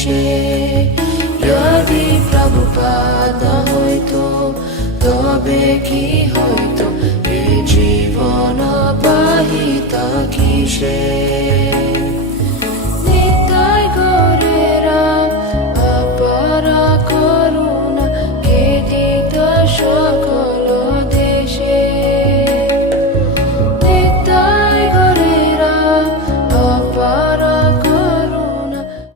কিসে যদি প্রভুপাদ হইতো তবে কি হইতো এ জীবন বাহিতা কিসে